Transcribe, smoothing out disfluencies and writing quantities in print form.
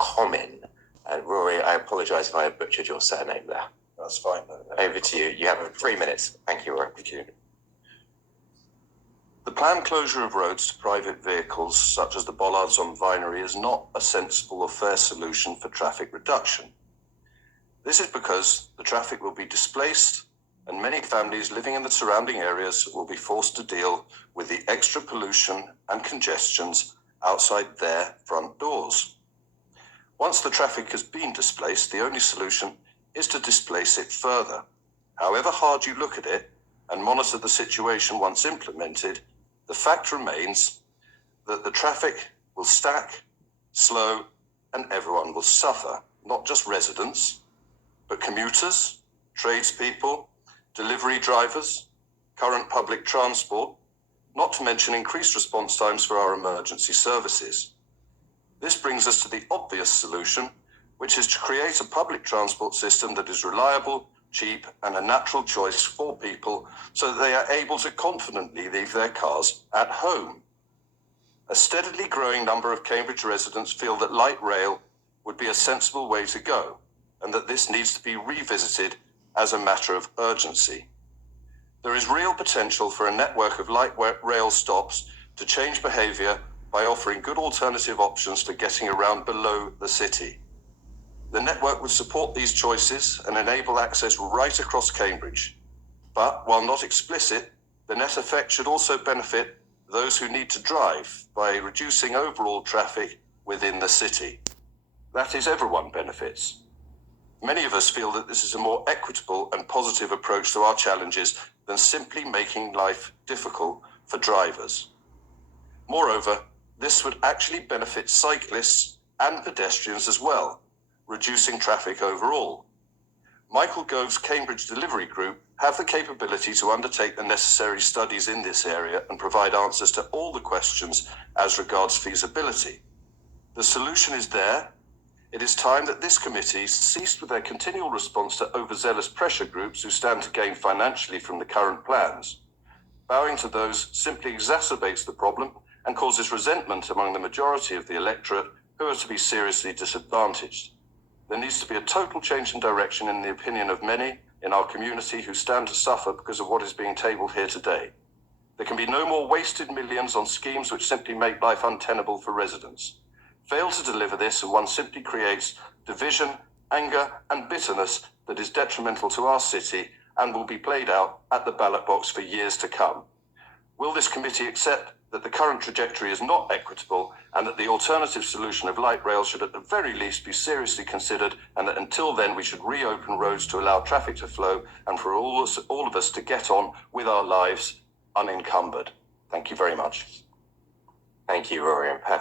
Comyn. And Rory, I apologise if I butchered your surname there. That's fine. Over to you. You have 3 minutes. Thank you, Rory. Thank you. The planned closure of roads to private vehicles, such as the bollards on Vinery, is not a sensible or fair solution for traffic reduction. This is because the traffic will be displaced and many families living in the surrounding areas will be forced to deal with the extra pollution and congestions outside their front doors. Once the traffic has been displaced, the only solution is to displace it further. However hard you look at it and monitor the situation once implemented, the fact remains that the traffic will stack, slow, and everyone will suffer, not just residents, but commuters, tradespeople, delivery drivers, current public transport, not to mention increased response times for our emergency services. This brings us to the obvious solution, which is to create a public transport system that is reliable, cheap, and a natural choice for people so that they are able to confidently leave their cars at home. A steadily growing number of Cambridge residents feel that light rail would be a sensible way to go, and that this needs to be revisited as a matter of urgency. There is real potential for a network of light rail stops to change behaviour by offering good alternative options for getting around below the city. The network would support these choices and enable access right across Cambridge. But while not explicit, the net effect should also benefit those who need to drive by reducing overall traffic within the city. That is, everyone benefits. Many of us feel that this is a more equitable and positive approach to our challenges than simply making life difficult for drivers. Moreover, this would actually benefit cyclists and pedestrians as well, reducing traffic overall. Michael Gove's Cambridge Delivery Group have the capability to undertake the necessary studies in this area and provide answers to all the questions as regards feasibility. The solution is there. It is time that this committee ceased with their continual response to overzealous pressure groups who stand to gain financially from the current plans. Bowing to those simply exacerbates the problem and causes resentment among the majority of the electorate who are to be seriously disadvantaged. There needs to be a total change in direction in the opinion of many in our community who stand to suffer because of what is being tabled here today. There can be no more wasted millions on schemes which simply make life untenable for residents. Fail to deliver this and one simply creates division, anger and bitterness that is detrimental to our city and will be played out at the ballot box for years to come. Will this committee accept that the current trajectory is not equitable and that the alternative solution of light rail should at the very least be seriously considered, and that until then we should reopen roads to allow traffic to flow and for all of us to get on with our lives unencumbered? Thank you very much. Thank you, Rory, and perfect.